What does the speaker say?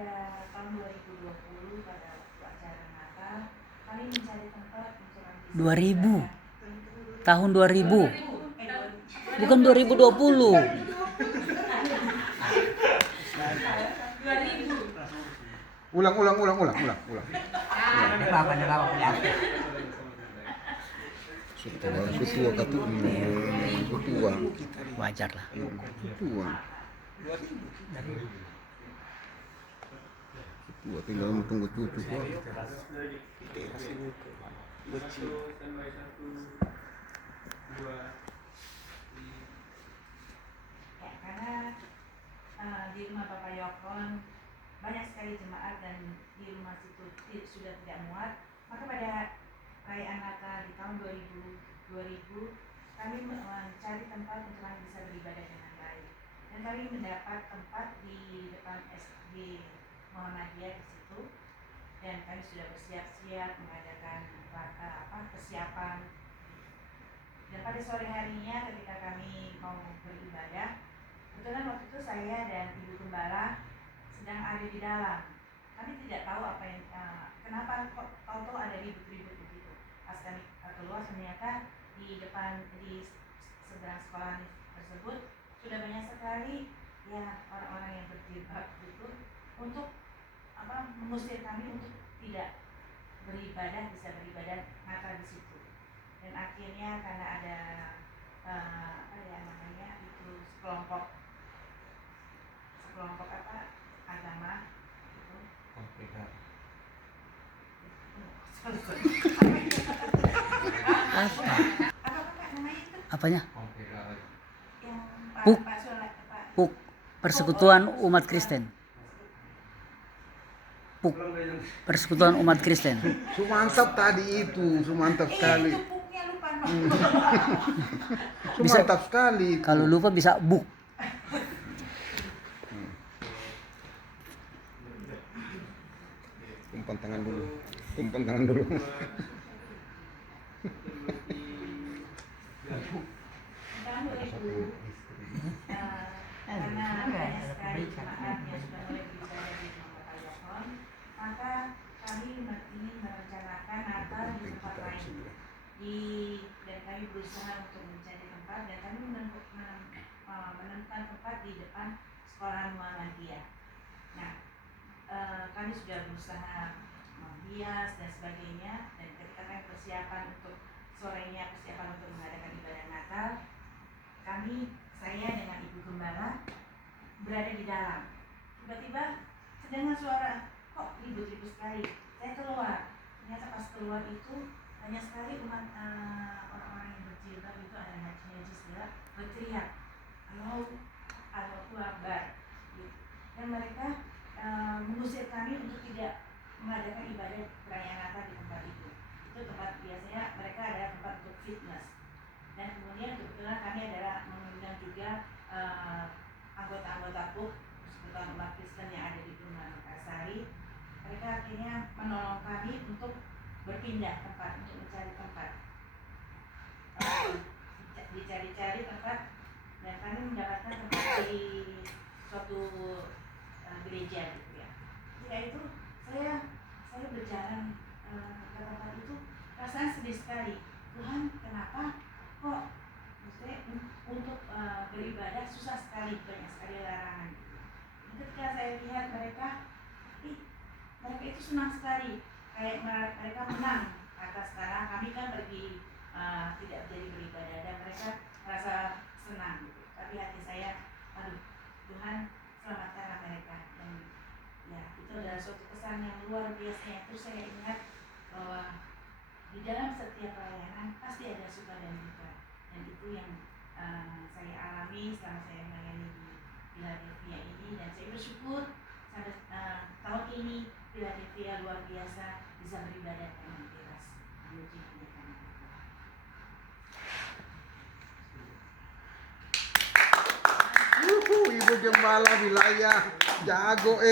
pada tahun 2020 pada waktu acara Natal, kami mencari tempat untuk 2000. Tahun 2000. Bukan 2020. 2000. Ulang. Ketua katu ketua. Wajar lah. Ketua tinggal tunggu cucu kok. Ya, karena di rumah Bapak Yokon banyak sekali jemaat dan di rumah situ sudah tidak muat, maka pada perayaan Natal di tahun 2000 kami mencari tempat untuk kami bisa beribadah dengan baik, dan kami mendapat tempat di depan SD Muhammadiyah di situ, dan kami sudah bersiap-siap mengadakan persiapan. Dan pada sore harinya ketika kami mau beribadah, kebetulan waktu itu saya dan Ibu Gembala sedang ada di dalam. Kami tidak tahu apa yang kenapa kok tahu ada ribut-ribut begitu. Pas kami keluar, ternyata di depan di seberang sekolah tersebut sudah banyak sekali ya orang-orang yang berjilbab gitu untuk mengusir kami untuk tidak bisa beribadah Natal di situ. Dan akhirnya karena ada sekelompok agama gitu. Apanya? Yang PUK. Pak Solat, PUK, Persekutuan Umat Kristen. PUK, Persekutuan Umat Kristen. Sumantap tadi itu, sumantap sekali. Itu PUK-nya lupa. Sumantap sekali. Kalau lupa bisa BUK. Tumpan tangan dulu. Tahun 2000 karena banyak sekali jemaat yang sudah mulai beribadah di rumah Bapak Yokon, maka kami ingin merencanakan Natal di tempat lain. Dan kami berusaha untuk mencari tempat, dan kami menemukan tempat di depan sekolah Muhammadiyah. Nah, kami sudah berusaha menghias dan sebagainya, dan ketika kami persiapan untuk sorenya, persiapan untuk mengadakan ibadah Natal, saya dengan Ibu Gembala berada di dalam. Tiba-tiba terdengar suara, kok ribut-ribut sekali. Saya keluar, ternyata pas keluar itu banyak sekali umat orang-orang yang berjilbab itu, ada haji-haji segala berteriak, Allahu Akbar, dan mereka mengusir kami untuk tidak mengadakan ibadah perayaan Natal di tempat itu. Itu tempat biasanya mereka adalah tempat untuk fitness. Dan kemudian kebetulan kami adalah mengundang juga anggota-anggota PUK Persekutuan Umat Kristen yang ada di Perumahan Mekarsari. Mereka akhirnya menolong kami untuk berpindah tempat, untuk mencari tempat, dicari-cari tempat, dan kami mendapatkan tempat di suatu gereja gitu ya. Ketika itu saya berjalan ke tempat itu, perasaan sedih sekali. Tuhan, kenapa kok maksudnya untuk beribadah susah sekali, banyak sekali larangan. Ketika saya lihat mereka itu senang sekali, kayak mereka menang atas karena kami kan pergi tidak jadi beribadah, dan mereka merasa senang gitu. Tapi hati saya, Tuhan selamatkanlah mereka. Dan ya, itu adalah suatu kesan yang luar biasa. Terus saya ingat bahwa di dalam setiap pelayanan pasti ada suka dan duka, dan itu yang saya alami selama saya melayani di Philadelphia ini, dan saya bersyukur sampai tahun ini Philadelphia luar biasa bisa beribadah dengan ikhlas. Ibu Gembala wilayah jago